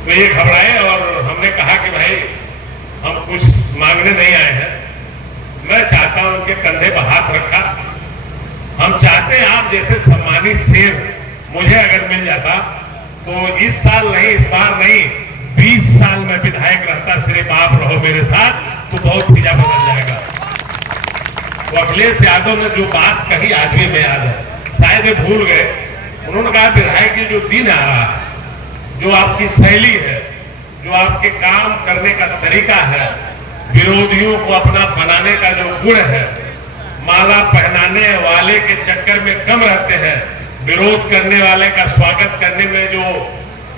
तो ये घबराए और हमने कहा कि भाई हम कुछ मांगने नहीं आए हैं। मैं चाहता हूं उनके कंधे पर हाथ रखा। हम चाहते हैं आप जैसे सम्मानित शेर मुझे अगर मिल जाता तो इस साल नहीं, इस बार नहीं, 20 साल में विधायक रहता, सिर्फ आप रहो मेरे साथ तो बहुत चीजा बदल जाएगा। तो अखिलेश यादव ने जो बात कही आज भी मैं याद है, शायद ये भूल गए। उन्होंने कहा विधायक जी जो दिन आ रहा है, जो आपकी शैली है, जो आपके काम करने का तरीका है, विरोधियों को अपना बनाने का जो गुण है, माला पहनाने वाले के चक्कर में कम रहते हैं, विरोध करने वाले का स्वागत करने में जो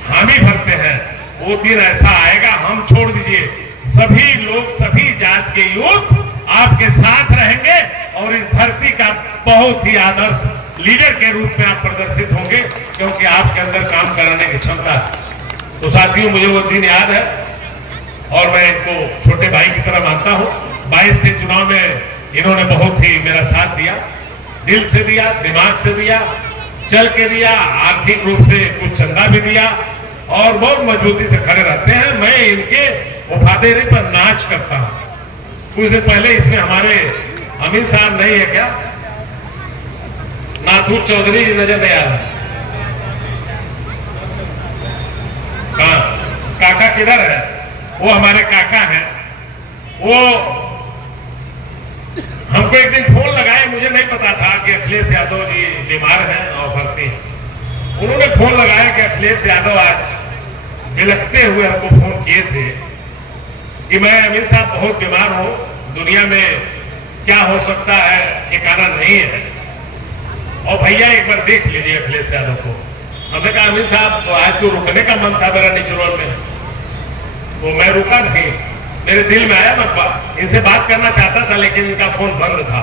हामी भरते हैं, वो दिन ऐसा आएगा। हम छोड़ दीजिए, सभी लोग, सभी जात के यूथ आपके साथ रहेंगे और इस धरती का बहुत ही आदर्श लीडर के रूप में आप प्रदर्शित होंगे, क्योंकि आपके अंदर काम कराने की क्षमता है। तो साथियों, मुझे वो दिन याद है और मैं इनको छोटे भाई की तरह मानता हूं। 22 के चुनाव में इन्होंने बहुत ही मेरा साथ दिया, दिल से दिया, दिमाग से दिया, चल के दिया, आर्थिक रूप से कुछ चंदा भी दिया और बहुत मजबूती से खड़े रहते हैं। मैं इनके वफादारी पर नाच करता हूं। कुछ दिन पहले इसमें हमारे अमीन साहब नहीं है क्या, नाथू चौधरी जी नजर नहीं आ रहा, कहां? काका किधर है? वो हमारे काका हैं। वो हमको एक दिन फोन लगाए, मुझे नहीं पता था कि अखिलेश यादव जी बीमार हैं और भर्ती हैं। उन्होंने फोन लगाया कि अखिलेश यादव आज बिलखते हुए हमको फोन किए थे कि मैं अमीर साहब बहुत बीमार हूं, दुनिया में क्या हो सकता है ठिकाना नहीं है, और भैया एक बार देख लीजिए अखिलेश यादव को। हमने कहा अमीर साहब आज तो रुकने का मन था मेरा निचरोल में, तो मैं रुका नहीं, मेरे दिल में आया, मैं इनसे बात करना चाहता था लेकिन इनका फोन बंद था।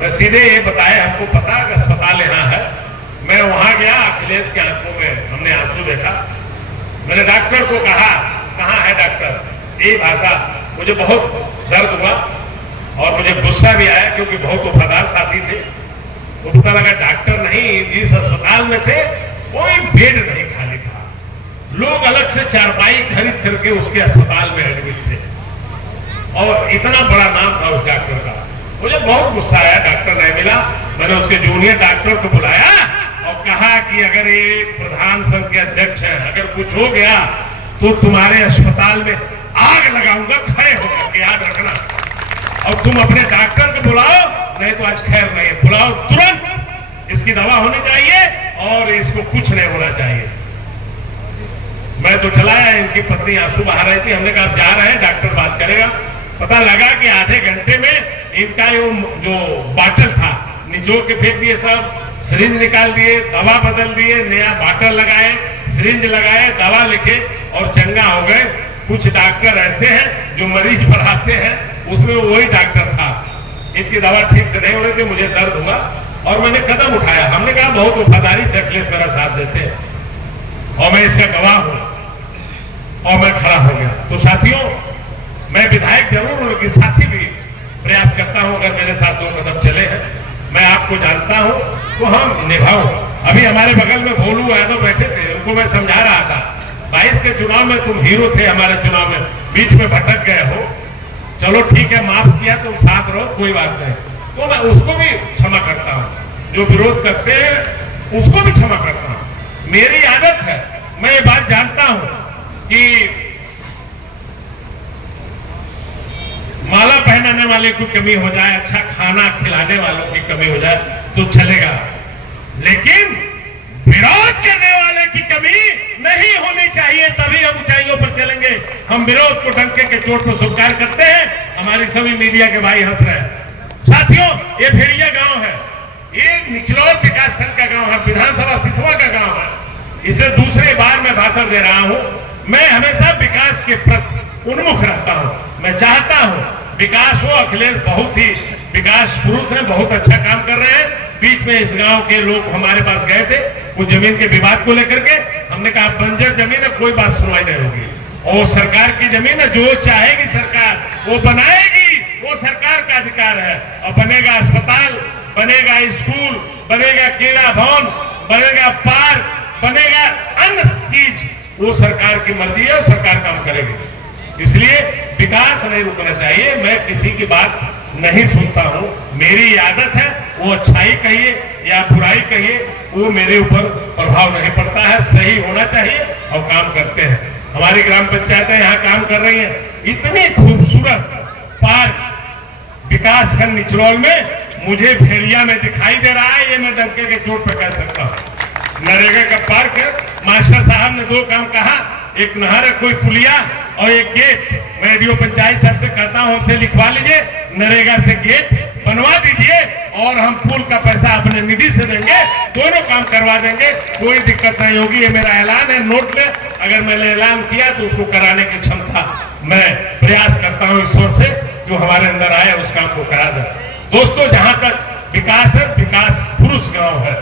मैं सीधे ये बताया, हमको पता कि अस्पताल यहाँ है। मैं वहां गया, अखिलेश की आंखों में हमने आंसू देखा। मैंने डॉक्टर को कहा, कहाँ है डॉक्टर? यही भाषा। मुझे बहुत दर्द हुआ और मुझे गुस्सा भी आया, क्योंकि बहुत वफादार साथी थे। तो पता लगा डॉक्टर नहीं, जिस अस्पताल में थे कोई बेड नहीं खाली था, लोग अलग से चारपाई खरीद करके उसके अस्पताल में एडमिट थे, और इतना बड़ा नाम था उस डॉक्टर का। मुझे बहुत गुस्सा आया, डॉक्टर नहीं मिला। मैंने उसके जूनियर डॉक्टर को बुलाया और कहा कि अगर ये प्रधान संघ के अध्यक्ष हैं, अगर कुछ हो गया तो तुम्हारे अस्पताल में आग लगाऊंगा, खड़े होकर के, याद रखना। और तुम अपने डॉक्टर को बुलाओ, नहीं तो आज खैर नहीं, बुलाओ तुरंत, इसकी दवा होनी चाहिए और इसको कुछ नहीं होना चाहिए। मैं तो चलाया, इनकी पत्नी आंसू बहा रही थी। हमने कहा आप जा रहे हैं, डॉक्टर बात करेगा। पता लगा कि आधे घंटे में इनका जो बाटल था निचोड़ के फेंक दिए, सब सिरिंज निकाल दिए, दवा बदल दिए, नया बाटल लगाए, सिरिंज लगाए, दवा लिखे और चंगा हो गए। कुछ डॉक्टर ऐसे हैं जो मरीज बढ़ाते हैं, उसमें वही डॉक्टर था। इनकी दवा ठीक से नहीं हो रही थी, मुझे दर्द हुआ और मैंने कदम उठाया। हमने कहा बहुत वफादारी से अखिलेश मेरा साथ देते हैं और मैं इसका गवाह हूं, और मैं खड़ा हो गया। तो साथियों, मैं विधायक जरूर हूं लेकिन साथी भी प्रयास करता हूं, अगर मेरे साथ 2 कदम चले हैं, मैं आपको जानता हूं तो हम निभाऊं। अभी हमारे बगल में भोलू यादव बैठे थे, उनको मैं समझा रहा था 22 के चुनाव में तुम हीरो थे, हमारे चुनाव में बीच में भटक गए हो, चलो ठीक है, माफ किया, तुम साथ रहो, कोई बात नहीं। तो मैं उसको भी क्षमा करता हूं, जो विरोध करते हैं उसको भी क्षमा करता हूं। मेरी आदत है, मैं ये बात जानता हूं कि माला पहनाने वाले को कमी हो जाए, अच्छा खाना खिलाने वालों की कमी हो जाए तो चलेगा, लेकिन विरोध करने वाले की कमी नहीं होनी चाहिए, तभी हम ऊंचाइयों पर चलेंगे। हम विरोध को डंके के चोट पर स्वीकार करते हैं। हमारी सभी मीडिया के भाई हंस रहे हैं। साथियों, ये भेड़िया गांव है, ये निचलौर विकासखंड का गांव है, विधानसभा सिसवा का गांव है। इसे दूसरी बार मैं भाषण दे रहा हूं। मैं हमेशा विकास के प्रति उन्मुख रहता हूं। मैं चाहता हूं विकास हो। अखिलेश बहुत ही विकास पुरुष हैं, बहुत अच्छा काम कर रहे हैं। बीच में इस गांव के लोग हमारे पास गए थे कुछ जमीन के विवाद को लेकर के। हमने कहा बंजर जमीन है, कोई बात सुनवाई नहीं होगी, और सरकार की जमीन है, जो चाहेगी सरकार वो बनाएगी, वो सरकार का अधिकार है। और बनेगा अस्पताल, बनेगा स्कूल, बनेगा क्रीड़ा भवन, बनेगा पार्क, बनेगा अन्य चीज वो सरकार की मर्जी है और सरकार काम करेगी। इसलिए विकास नहीं रुकना चाहिए। मैं किसी की बात नहीं सुनता हूं, मेरी आदत है, वो अच्छाई कहिए या बुराई कहिए, वो मेरे ऊपर प्रभाव नहीं पड़ता है। सही होना चाहिए और काम करते हैं। हमारी ग्राम पंचायतें यहाँ काम कर रही हैं। इतनी खूबसूरत पार्क विकासखंड निचरौल में मुझे भेड़िया में दिखाई दे रहा है, ये मैं डंके के चोट पे कह सकता हूँ। नरेगा का पार्क है, मास्टर साहब ने 2 काम कहा, एक नहर है, कोई पुलिया और एक गेट। मैं डीओ पंचायत साहब से कहता हूं, हमसे लिखवा लीजिए, नरेगा से गेट बनवा दीजिए और हम पुल का पैसा अपने निधि से देंगे, दोनों काम करवा देंगे, कोई दिक्कत नहीं होगी। ये मेरा ऐलान है नोट में, अगर मैंने ऐलान किया तो उसको कराने की क्षमता मैं प्रयास करता हूं ईश्वर से, जो हमारे अंदर आए उस काम को करा दे। दोस्तों, जहां तक विकास है, विकास पुरुष गांव है,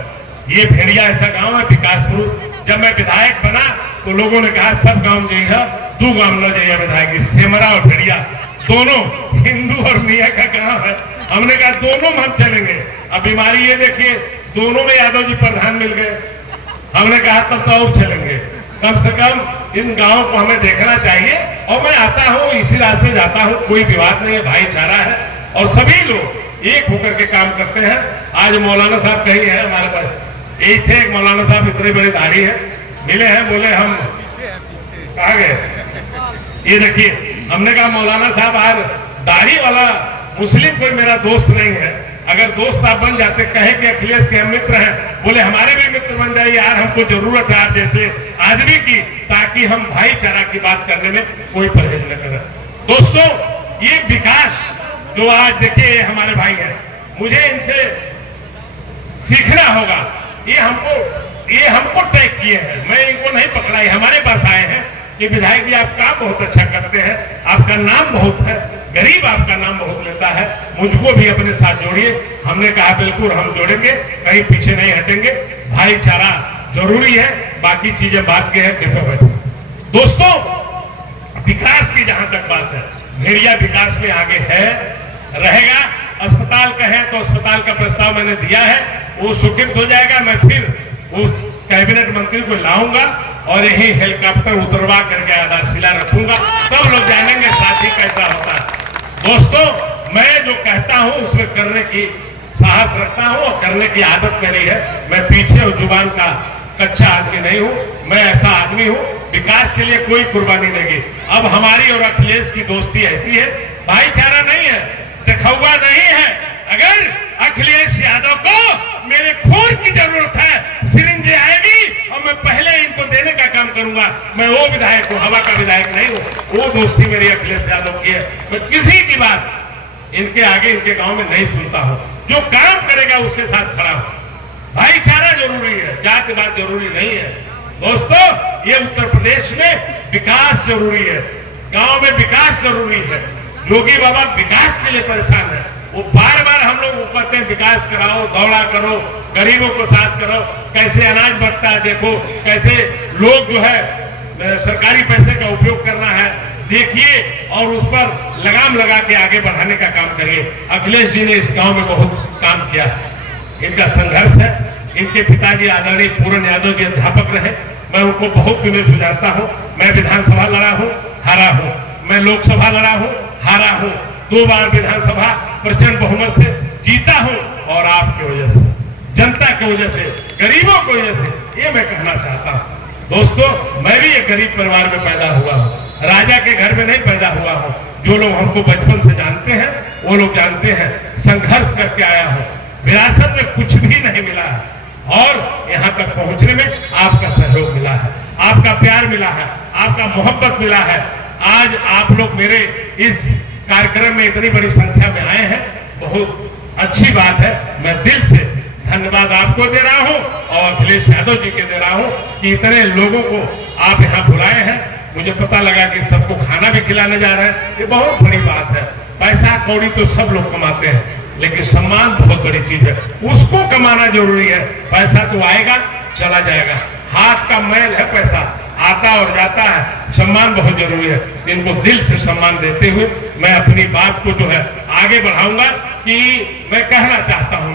ये भेड़िया ऐसा गांव है विकास पुरुष। जब मैं विधायक बना तो लोगों ने कहा सब गांव जाइए, 2 गांव न जाइए विधायक, सेमरा और भेड़िया दोनों हिंदू और मियाँ का गांव है। हमने कहा दोनों में हम चलेंगे। अब बीमारी ये देखिए, दोनों में यादव जी प्रधान मिल गए। हमने कहा तब तो और चलेंगे, कम से कम इन गांवों को हमें देखना चाहिए। और मैं आता हूं, इसी रास्ते जाता हूं, कोई विवाद नहीं है, भाईचारा है और सभी लोग एक होकर के काम करते हैं। आज मौलाना साहब कहीं है हमारे पास, यही थे एक मौलाना साहब, इतनी बड़ी दाढ़ी है, मिले हैं, बोले हम कहा गए, ये देखिए। हमने कहा मौलाना साहब आज दाढ़ी वाला मुस्लिम कोई मेरा दोस्त नहीं है, अगर दोस्त आप बन जाते, कहे कि अखिलेश के हम मित्र हैं, बोले हमारे भी मित्र बन जाइए यार, हमको जरूरत है आप जैसे आदमी की, ताकि हम भाईचारा की बात करने में कोई परहेज न करें। दोस्तों, ये विकास जो आज देखिए हमारे भाई हैं, मुझे इनसे सीखना होगा। ये हमको टैग किए हैं, मैं इनको नहीं पकड़ा, ये हमारे पास आए हैं कि विधायक जी आप काम बहुत अच्छा करते हैं, आपका नाम बहुत है, गरीब आपका नाम बहुत लेता है, मुझको भी अपने साथ जोड़िए। हमने कहा बिल्कुल हम जोड़ेंगे, कहीं पीछे नहीं हटेंगे। भाईचारा जरूरी है, बाकी चीजें बात के हैं। कृपया बैठो। दोस्तों, विकास की जहां तक बात है, भेड़िया विकास में आगे है, रहेगा। अस्पताल का है तो अस्पताल का प्रस्ताव मैंने दिया है, वो स्वीकृत हो जाएगा। मैं फिर उस कैबिनेट मंत्री को लाऊंगा और यही हेलीकॉप्टर उतरवा करके आधारशिला रखूंगा, सब लोग जानेंगे साथी कैसा होता है। दोस्तों, मैं जो कहता हूं उसमें करने की साहस रखता हूं और करने की आदत मेरी है। मैं पीछे और जुबान का कच्चा आदमी नहीं हूं, मैं ऐसा आदमी हूं विकास के लिए कोई कुर्बानी देगी। अब हमारी और अखिलेश की दोस्ती ऐसी है, भाईचारा नहीं है, दिखौआ नहीं है। अगर अखिलेश यादव को मेरे खून की जरूरत है, सिरिंज आएगी और मैं पहले इनको देने का काम करूंगा। मैं वो विधायक हूं, हवा का विधायक नहीं हूं। वो दोस्ती मेरी अखिलेश यादव की है। मैं किसी की बात इनके आगे, इनके गांव में नहीं सुनता हूं। जो काम करेगा उसके साथ खड़ा हूं। भाईचारा जरूरी है, जातिवाद जरूरी नहीं है। दोस्तों, ये उत्तर प्रदेश में विकास जरूरी है, गांव में विकास जरूरी है। योगी बाबा विकास के लिए परेशान है, वो बार बार हम लोग कहते हैं विकास कराओ, दौड़ा करो, गरीबों को साथ करो, कैसे अनाज बढ़ता है देखो, कैसे लोग जो है सरकारी पैसे का उपयोग करना है देखिए, और उस पर लगाम लगा के आगे बढ़ाने का काम करिए। अखिलेश जी ने इस गांव में बहुत काम किया है, इनका संघर्ष है। इनके पिताजी आदरणीय पूरन यादव जी अध्यापक रहे, मैं उनको बहुत दिनों से जानता हूं। मैं विधानसभा लड़ा हूं, हारा हूं, मैं लोकसभा लड़ा हूं, हारा हूं, 2 बार विधानसभा प्रचंड बहुमत से जीता हूं, और आपकी वजह से, जनता की वजह से, गरीबों की वजह से, ये मैं कहना चाहता हूं। दोस्तों, मैं भी एक गरीब परिवार में पैदा हुआ हूं, राजा के घर में नहीं पैदा हुआ हूं। जो लोग हमको बचपन से जानते हैं वो लोग जानते हैं, संघर्ष करके आया हूं, विरासत में कुछ भी नहीं मिला है, और यहां तक पहुंचने में आपका सहयोग मिला है, आपका प्यार मिला है, आपका मोहब्बत मिला है। आज आप लोग मेरे इस कार्यक्रम में इतनी बड़ी संख्या में आए हैं, बहुत अच्छी बात है। मैं दिल से धन्यवाद आपको दे रहा हूं और अखिलेश यादव जी के दे रहा हूं कि इतने लोगों को आप यहां बुलाए हैं। मुझे पता लगा कि सबको खाना भी खिलाने जा रहे हैं, ये बहुत बड़ी बात है। पैसा कौड़ी तो सब लोग कमाते हैं, लेकिन सम्मान बहुत बड़ी चीज है, उसको कमाना जरूरी है। पैसा तो आएगा चला जाएगा, हाथ का मैल है पैसा, आता और जाता है। सम्मान बहुत जरूरी है। इनको दिल से सम्मान देते हुए मैं अपनी बात को जो है आगे बढ़ाऊंगा। कि मैं कहना चाहता हूं